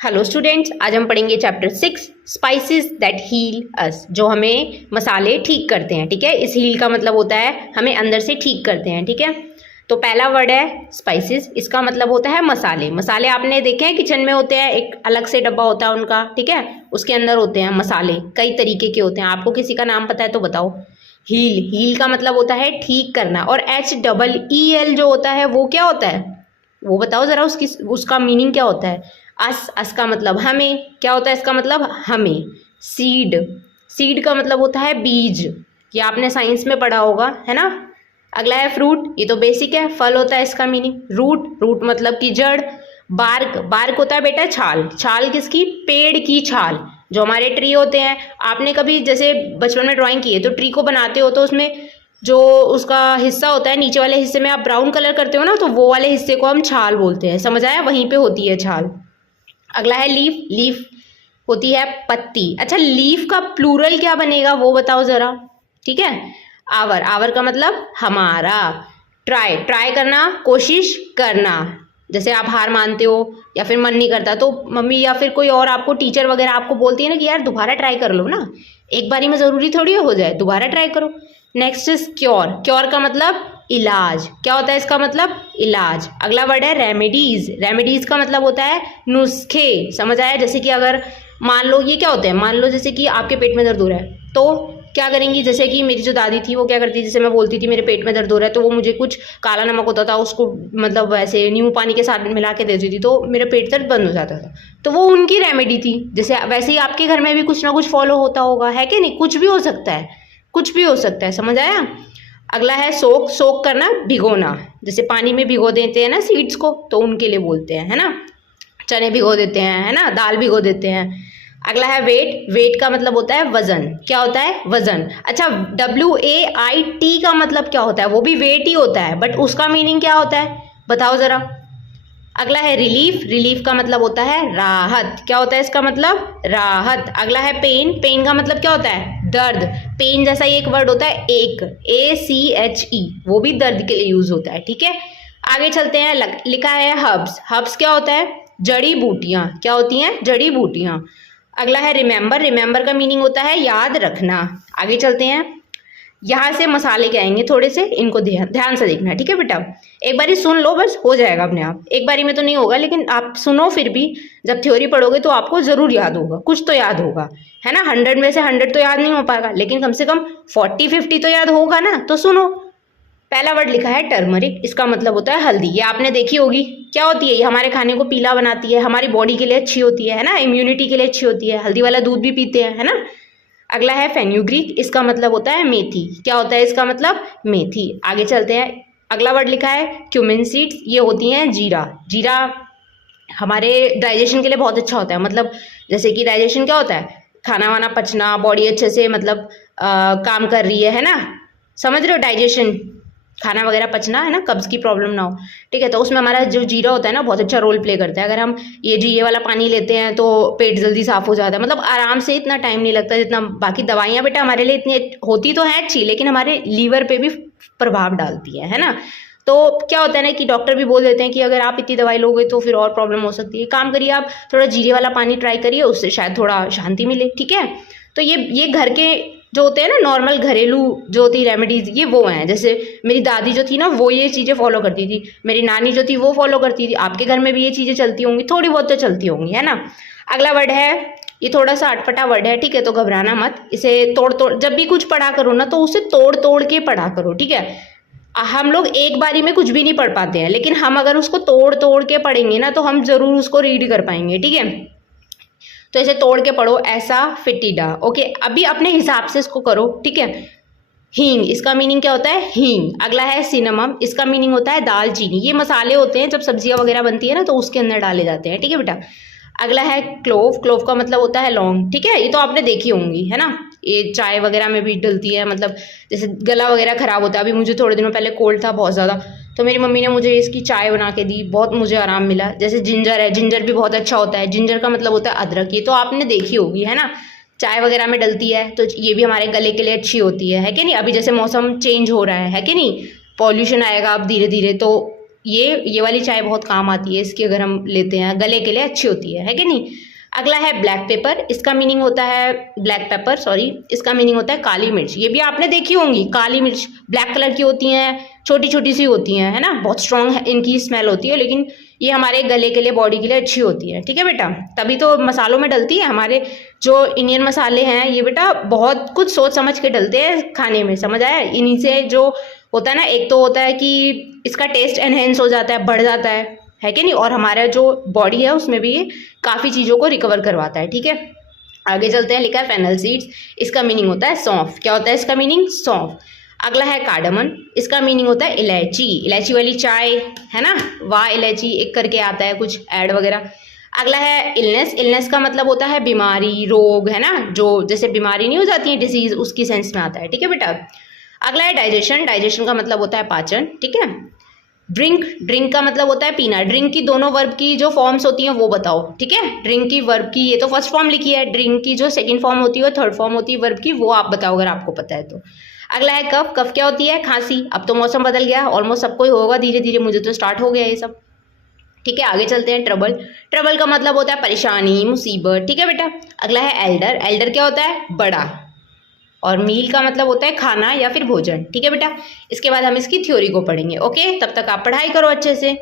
Hello students, आज हम पढ़ेंगे चैप्टर 6 स्पाइसेस दैट हील अस, जो हमें मसाले ठीक करते हैं। ठीक है, इस हील का मतलब होता है हमें अंदर से ठीक करते हैं। ठीक है, तो पहला वर्ड है स्पाइसेस, इसका मतलब होता है मसाले। मसाले आपने देखे हैं किचन में होते हैं, एक अलग से डब्बा होता है उनका। ठीक है, उसके अंदर होते हैं मसाले, कई तरीके के होते हैं। आपको किसी का नाम पता है तो बताओ। हील का मतलब होता है ठीक करना, और HEEL जो होता है वो क्या होता है, वो बताओ जरा, उसका मीनिंग क्या होता है। अस का मतलब हमें, क्या होता है इसका मतलब हमें। सीड का मतलब होता है बीज, ये आपने साइंस में पढ़ा होगा, है ना। अगला है फ्रूट, ये तो बेसिक है, फल होता है इसका मीनिंग। रूट मतलब की जड़। बार्क होता है बेटा छाल किसकी, पेड़ की छाल, जो हमारे ट्री होते हैं। आपने कभी जैसे बचपन में ड्राइंग की है तो ट्री को बनाते हो तो उसमें जो उसका हिस्सा होता है, नीचे वाले हिस्से में आप ब्राउन कलर करते हो ना, तो वो वाले हिस्से को हम छाल बोलते हैं। समझ आया, वहीं पे होती है छाल। अगला है लीफ होती है पत्ती। अच्छा, लीफ का प्लूरल क्या बनेगा वो बताओ जरा। ठीक है, आवर का मतलब हमारा। ट्राई करना, कोशिश करना। जैसे आप हार मानते हो या फिर मन नहीं करता तो मम्मी या फिर कोई और आपको टीचर वगैरह आपको बोलती है ना कि यार दोबारा ट्राई कर लो ना, एक बारी में ज़रूरी थोड़ी हो जाए, दोबारा ट्राई करो। नेक्स्ट इज क्योर का मतलब इलाज, क्या होता है इसका मतलब इलाज। अगला वर्ड है रेमेडीज का मतलब होता है नुस्खे। समझ आया, जैसे कि अगर मान लो ये क्या होता है, मान लो जैसे कि आपके पेट में दर्द हो रहा है तो क्या करेंगी, जैसे कि मेरी जो दादी थी वो क्या करती थी, जैसे मैं बोलती थी मेरे पेट में दर्द हो रहा है तो वो मुझे कुछ काला नमक होता था उसको मतलब वैसे नींबू पानी के साथ मिला के देती थी तो मेरा पेट दर्द बंद हो जाता था। तो वो उनकी रेमेडी थी। जैसे वैसे ही आपके घर में भी कुछ ना कुछ फॉलो होता होगा, है कि नहीं, कुछ भी हो सकता है, कुछ भी हो सकता है। समझ आया। अगला है सोक करना, भिगोना। जैसे पानी में भिगो देते हैं ना सीड्स को, तो उनके लिए बोलते हैं, है ना। चने भिगो देते हैं, है ना, दाल भिगो देते हैं। अगला है वेट का मतलब होता है वजन। क्या होता है, वजन। अच्छा, WAIT का मतलब क्या होता है, वो भी वेट ही होता है, बट उसका मीनिंग क्या होता है बताओ जरा। अगला है रिलीफ का मतलब होता है राहत। क्या होता है इसका मतलब, राहत। अगला है पेन का मतलब क्या होता है, दर्द। पेन जैसा ही एक वर्ड होता है एक, ACHE, वो भी दर्द के लिए यूज होता है। ठीक है, आगे चलते हैं। लिखा है हर्ब्स क्या होता है, जड़ी बूटियां। क्या होती हैं, जड़ी बूटियां। अगला है रिमेंबर का मीनिंग होता है याद रखना। आगे चलते हैं, यहाँ से मसाले के आएंगे थोड़े से, इनको ध्यान से देखना। ठीक है बेटा, एक बारी सुन लो, बस हो जाएगा अपने आप। एक बारी में तो नहीं होगा, लेकिन आप सुनो, फिर भी जब थ्योरी पढ़ोगे तो आपको जरूर याद होगा, कुछ तो याद होगा, है ना। 100 में से 100 तो याद नहीं हो पाएगा, लेकिन कम से कम 40-50 तो याद होगा ना। तो सुनो, पहला वर्ड लिखा है टर्मरिक, इसका मतलब होता है हल्दी। ये आपने देखी होगी, क्या होती है, ये हमारे खाने को पीला बनाती है, हमारी बॉडी के लिए अच्छी होती है ना, इम्यूनिटी के लिए अच्छी होती है। हल्दी वाला दूध भी पीते हैं, है ना। अगला है फेन्यूग्रीक, इसका मतलब होता है मेथी। क्या होता है इसका मतलब, मेथी। आगे चलते हैं, अगला वर्ड लिखा है क्यूमिन सीड्स, ये होती हैं जीरा हमारे डाइजेशन के लिए बहुत अच्छा होता है। मतलब जैसे कि डाइजेशन क्या होता है, खाना वाना पचना, बॉडी अच्छे से मतलब काम कर रही है ना, समझ रहे हो, डाइजेशन, खाना वगैरह पचना, है ना, कब्ज की प्रॉब्लम ना हो। ठीक है, तो उसमें हमारा जो जीरा होता है ना बहुत अच्छा रोल प्ले करता है। अगर हम ये वाला पानी लेते हैं तो पेट जल्दी साफ हो जाता है, मतलब आराम से, इतना टाइम नहीं लगता जितना बाकी दवाइयाँ बेटा हमारे लिए इतनी होती तो है अच्छी, लेकिन हमारे लीवर पे भी प्रभाव डालती है ना। तो क्या होता है ना कि डॉक्टर भी बोल देते हैं कि अगर आप इतनी दवाई लोगे तो फिर और प्रॉब्लम हो सकती है। काम करिए, आप थोड़ा जीरे वाला पानी ट्राई करिए, उससे शायद थोड़ा शांति मिले। ठीक है, तो ये घर के जो होते हैं ना नॉर्मल घरेलू जो होती रेमेडीज, ये वो हैं। जैसे मेरी दादी जो थी ना वो ये चीज़ें फॉलो करती थी, मेरी नानी जो थी वो फॉलो करती थी। आपके घर में भी ये चीज़ें चलती होंगी, थोड़ी बहुत तो चलती होंगी, है ना। अगला वर्ड है, ये थोड़ा सा अटपटा वर्ड है, ठीक है, तो घबराना मत। इसे तोड़ जब भी कुछ पढ़ा करो ना तो उसे तोड़ के पढ़ा करो। ठीक है, हम लोग एक बारी में कुछ भी नहीं पढ़ पाते हैं, लेकिन हम अगर उसको तोड़ के पढ़ेंगे ना तो हम जरूर उसको रीड कर पाएंगे। ठीक है, तो इसे तोड़ के पढ़ो, ऐसा फिटिडा। ओके, अभी अपने हिसाब से इसको करो। ठीक है, हींग, इसका मीनिंग क्या होता है, हींग। अगला है सिनेमम, इसका मीनिंग होता है दालचीनी। ये मसाले होते हैं जब सब्जियां वगैरह बनती है ना तो उसके अंदर डाले जाते हैं। ठीक है बेटा। अगला है क्लोव का मतलब होता है लौंग। ठीक है, ये तो आपने देखी होंगी, है ना, ये चाय वगैरह में भी डलती है। मतलब जैसे गला वगैरह खराब होता है, अभी मुझे थोड़े दिनों पहले कोल्ड था बहुत ज़्यादा, तो मेरी मम्मी ने मुझे इसकी चाय बना के दी, बहुत मुझे आराम मिला। जैसे जिंजर है, जिंजर भी बहुत अच्छा होता है, जिंजर का मतलब होता है अदरक, ये तो आपने देखी होगी, है ना, चाय वगैरह में डलती है, तो ये भी हमारे गले के लिए अच्छी होती है कि नहीं। अभी जैसे मौसम चेंज हो रहा है कि नहीं, पॉल्यूशन आएगा अब धीरे धीरे, तो ये वाली चाय बहुत काम आती है इसकी, अगर हम लेते हैं गले के लिए अच्छी होती है कि नहीं। अगला है ब्लैक पेपर, इसका मीनिंग होता है ब्लैक पेपर, सॉरी, इसका मीनिंग होता है काली मिर्च। ये भी आपने देखी होंगी, काली मिर्च ब्लैक कलर की होती हैं, छोटी छोटी सी होती हैं, है ना, बहुत स्ट्रॉन्ग है इनकी स्मेल होती है, लेकिन ये हमारे गले के लिए, बॉडी के लिए अच्छी होती है, ठीक है बेटा। तभी तो मसालों में डलती है। हमारे जो इंडियन मसाले हैं ये बेटा बहुत कुछ सोच समझ के डलते हैं खाने में, समझ आया। इन्हीं से जो होता है ना, एक तो होता है कि इसका टेस्ट एनहेंस हो जाता है, बढ़ जाता है कि नहीं, और हमारा जो बॉडी है उसमें भी काफ़ी चीज़ों को रिकवर करवाता है, ठीक है। आगे चलते हैं, लिखा है फेनल सीड्स, इसका मीनिंग होता है सौंफ। क्या होता है इसका मीनिंग? सौंफ। अगला है कार्डमन, इसका मीनिंग होता है इलायची, इलायची वाली चाय, है ना, वाह इलायची एक करके आता है कुछ ऐड वगैरह। अगला है इलनेस, इलनेस का मतलब होता है बीमारी, रोग, है ना, जो जैसे बीमारी नहीं हो जाती है, डिसीज, उसकी सेंस में आता है, ठीक है बेटा। अगला है डाइजेशन, डाइजेशन का मतलब होता है पाचन, ठीक है। ड्रिंक, ड्रिंक का मतलब होता है पीना। ड्रिंक की दोनों वर्ब की जो फॉर्म्स होती हैं वो बताओ, ठीक है। ड्रिंक की वर्ब की ये तो फर्स्ट फॉर्म लिखी है, ड्रिंक की जो सेकंड फॉर्म होती है, थर्ड फॉर्म होती है वर्ब की, वो आप बताओ अगर आपको पता है तो। अगला है कफ, कफ क्या होती है? खांसी। अब तो मौसम बदल गया, ऑलमोस्ट सबको ही होगा धीरे धीरे, मुझे तो स्टार्ट हो गया ये सब, ठीक है। आगे चलते हैं, ट्रबल, ट्रबल का मतलब होता है परेशानी, मुसीबत, ठीक है बेटा। अगला है एल्डर, एल्डर क्या होता है? बड़ा। और मील का मतलब होता है खाना या फिर भोजन, ठीक है बेटा। इसके बाद हम इसकी थ्योरी को पढ़ेंगे, ओके। तब तक आप पढ़ाई करो अच्छे से।